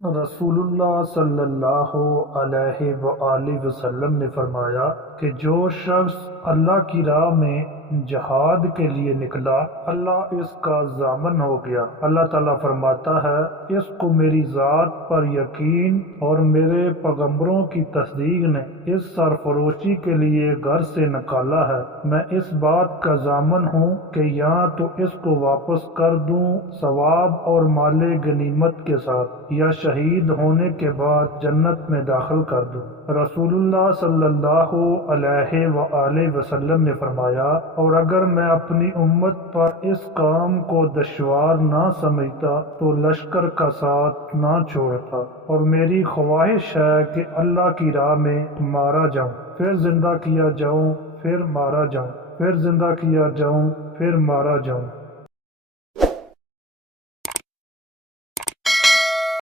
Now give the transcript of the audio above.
रसूलुल्लाह सल्लल्लाहु अलैहि वआलिहि वसल्लम ने फरमाया कि जो शख्स अल्लाह की राह में जहाद के लिए निकला, अल्लाह इसका जामन हो गया। अल्लाह ताला फरमाता है, इसको मेरी ज़ात पर यकीन और मेरे पैगंबरों की तस्दीक ने इस सरफरोशी के लिए घर से निकाला है। मैं इस बात का जामन हूँ कि या तो इसको वापस कर दूँ सवाब और माले गनीमत के साथ, या शहीद होने के बाद जन्नत में दाखिल कर दूँ। रसूलुल्लाह सल्लल्लाहु अलैहि वआलिहि वसल्लम ने फरमाया, और अगर मैं अपनी उम्मत पर इस काम को दुश्वार ना समझता तो लश्कर का साथ ना छोड़ता। और मेरी ख्वाहिश है कि अल्लाह की राह में मारा जाऊं, फिर जिंदा किया जाऊं, फिर मारा जाऊं, फिर जिंदा किया जाऊं, फिर मारा जाऊं।